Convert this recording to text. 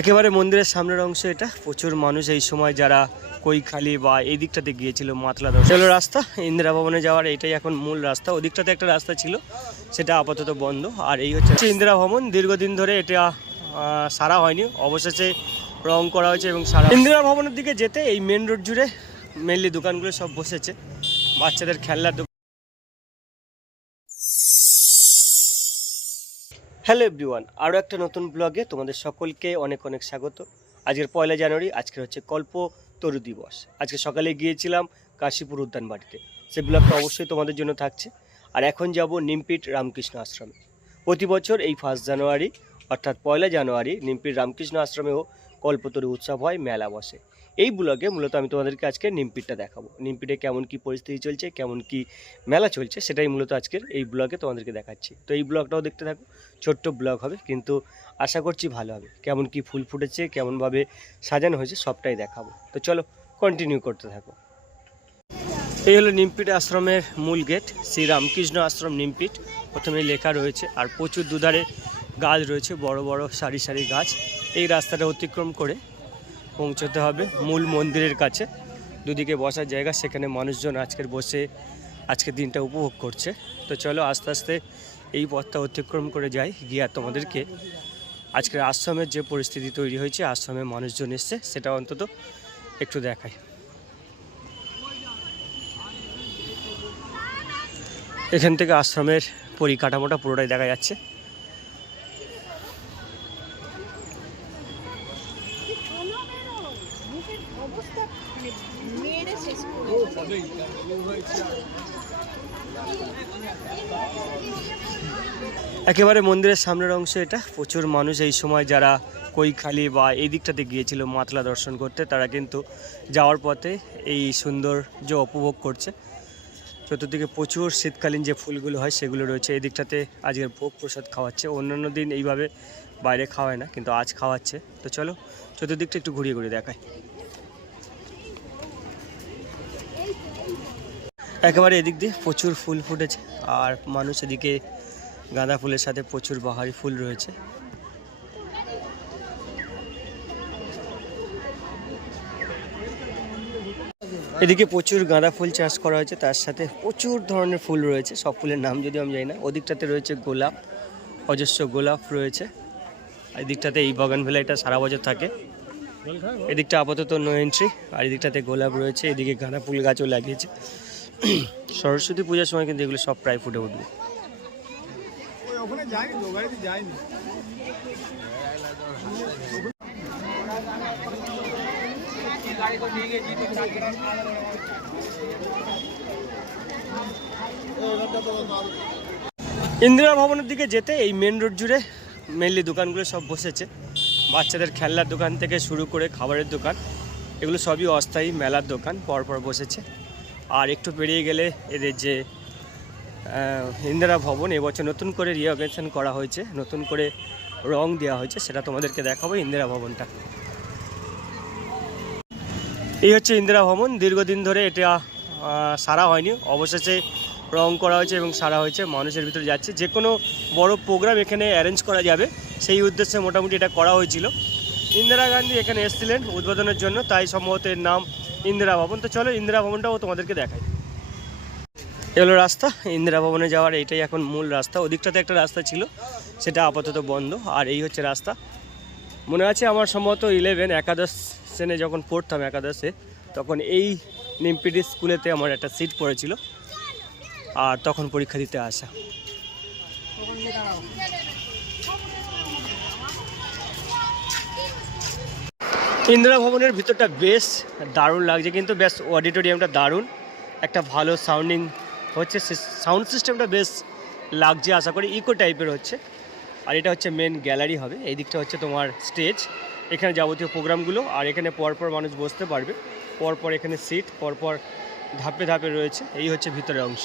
একেবারে মন্দিরের সামনের অংশ এটা। প্রচুর মানুষ এই সময় যারা কৈখালি বা এই দিকটাতে গিয়েছিল মাতলা দর্শন। রাস্তা, ইন্দিরা ভবনে যাওয়ার এটাই এখন মূল রাস্তা। ওদিকটাতে একটা রাস্তা ছিল, সেটা আপাতত বন্ধ। আর এই হচ্ছে হচ্ছে ইন্দিরা ভবন। দীর্ঘদিন ধরে এটা সারা হয়নি। অবশেষে রং করা হয়েছে এবং সারা ইন্দিরা ভবনের দিকে যেতে এই মেন রোড জুড়ে মেনলি দোকানগুলো সব বসেছে। বাচ্চাদের খেলনার হ্যালো এভরিওয়ান, আরও একটা নতুন ব্লগে তোমাদের সকলকে অনেক অনেক স্বাগত। আজকের পয়লা জানুয়ারি, আজকের হচ্ছে কল্প তরু দিবস। আজকে সকালে গিয়েছিলাম কাশীপুর উদ্যান বাড়িতে। সে ব্লগটা অবশ্যই তোমাদের জন্য থাকছে। আর এখন যাব নিমপিট রামকৃষ্ণ আশ্রমে। প্রতি বছর এই ফার্স্ট জানুয়ারি, অর্থাৎ পয়লা জানুয়ারি, নিমপিট রামকৃষ্ণ আশ্রমেও কল্পতরু উৎসব হয়, মেলা বসে। এই ব্লগে মূলত আমি তোমাদেরকে আজকে নিমপিটটা দেখাবো। নিমপিটে কেমন কি পরিস্থিতি চলছে, কেমন কি মেলা চলছে, সেটাই মূলত আজকের এই ব্লগে তোমাদেরকে দেখাচ্ছি। তো এই ব্লগটাও দেখতে থাকো, ছোট্ট ব্লগ হবে, কিন্তু আশা করছি ভালো হবে। কেমন কি ফুল ফুটেছে, কেমনভাবে সাজানো হয়েছে, সবটাই দেখাবো। তো চলো কন্টিনিউ করতে থাকো। এই হলো নিমপিট আশ্রমের মূল গেট, শ্রী রামকৃষ্ণ আশ্রম নিমপিট। প্রথমে লেখা রয়েছে, আর প্রচুর দুধারে গাছ রয়েছে, বড় বড় সারি সারি গাছ। এই রাস্তাটা অতিক্রম করে পৌঁছতে হবে মূল মন্দিরের কাছে। দুদিকে বসার জায়গা, সেখানে মানুষজন আজকের বসে আজকের দিনটা উপভোগ করছে। তো চলো আস্তে আস্তে এই পথটা অতিক্রম করে যাই, গিয়ে তোমাদেরকে আজকের আশ্রমের যে পরিস্থিতি তৈরি হয়েছে আশ্রমে মানুষজন এসছে, সেটা অন্তত একটু দেখাই। এখান থেকে আশ্রমের পরিকাঠামোটা পুরোটাই দেখা যাচ্ছে। একেবারে মন্দিরের সামনের অংশ এটা। প্রচুর মানুষ এই সময় যারা কৈখালি বা এই দিকটাতে গিয়েছিল মাতলা দর্শন করতে, তারা কিন্তু যাওয়ার পথে এই সৌন্দর্য উপভোগ করছে। চতুর্দিকে প্রচুর শীতকালীন যে ফুলগুলো হয়, সেগুলো রয়েছে। এই দিকটাতে আজকের ভোগ প্রসাদ খাওয়াচ্ছে। অন্যান্য দিন এইভাবে বাইরে খাওয়ায় না, কিন্তু আজ খাওয়াচ্ছে। তো চলো, চতুর্দিকটা একটু ঘুরিয়ে ঘুরিয়ে দেখায় একেবারে এদিক দিয়ে প্রচুর ফুল ফুটেছে আর মানুষ এদিকে গাঁদা ফুলের সাথে প্রচুর বাহারি ফুল রয়েছে। এদিকে প্রচুর গাঁদা ফুল চাষ করা হয়েছে, তার সাথে প্রচুর ধরনের ফুল রয়েছে, সব ফুলের নাম যদি আমি জানি না। ওদিকটাতে রয়েছে গোলাপ, অজস্র গোলাপ রয়েছে এদিকটাতে এই বাগান এটা সারা বছর থাকে। এদিকটা আপাতত নো এন্ট্রি আর এদিকটাতে গোলাপ রয়েছে, এদিকে গাঁদা ফুল গাছও লাগিয়েছে। সরস্বতী পূজার সময় কিন্তু এগুলো সব প্রায় ফুটে উঠবে। ইন্দিরা ভবনের দিকে যেতে এই মেন রোড জুড়ে মেনলি দোকানগুলো সব বসেছে। বাচ্চাদের খেলনার দোকান থেকে শুরু করে খাবারের দোকান, এগুলো সবই অস্থায়ী মেলার দোকান, পরপর বসেছে। আর একটু পেরিয়ে গেলে এদের যে ইন্দিরা ভবন, এবছর নতুন করে রিঅর্গানাইজেশন করা হয়েছে, নতুন করে রং দেওয়া হয়েছে, সেটা তোমাদেরকে দেখাবো ইন্দিরা ভবনটা। এই হচ্ছে ইন্দিরা ভবন, দীর্ঘদিন ধরে এটা সারা হয়নি, অবশেষে রং করা হয়েছে এবং সারা হয়েছে, মানুষের ভিতরে যাচ্ছে। যে কোনো বড় প্রোগ্রাম এখানে অ্যারেঞ্জ করা যাবে, সেই উদ্দেশ্যে মোটামুটি এটা করা হয়েছিল। ইন্দিরা গান্ধী এখানে এসেছিলেন উদ্বোধনের জন্য, তাই সম্ভবত এর নাম ইন্দিরা ভবন। তো চলো ইন্দিরা ভবনটাও তোমাদেরকে দেখাই। এগুলো রাস্তা, ইন্দিরা ভবনে যাওয়ার এইটাই এখন মূল রাস্তা। ওদিকটাতে একটা রাস্তা ছিল, সেটা আপাতত বন্ধ, আর এই হচ্ছে রাস্তা। মনে আছে আমার সম্ভবত ইলেভেন একাদশ শ্রেণে যখন পড়তাম একাদশে, তখন এই নিমপিডি স্কুলেতে আমার একটা সিট পড়েছিল, আর তখন পরীক্ষা দিতে আসা। ইন্দিরা ভবনের ভিতরটা বেশ দারুণ লাগছে, কিন্তু বেশ অডিটোরিয়ামটা দারুণ। একটা ভালো সাউন্ডিং হচ্ছে সাউন্ড সিস্টেমটা বেশ লাগছে আশা করি ইকো টাইপের হচ্ছে। আর এটা হচ্ছে মেন গ্যালারি হবে, এই দিকটা হচ্ছে তোমার স্টেজ এখানে যাবতীয় প্রোগ্রামগুলো, আর এখানে পরপর মানুষ বসতে পারবে। পরপর এখানে সিট পরপর ধাপে ধাপে রয়েছে, এই হচ্ছে ভিতরের অংশ।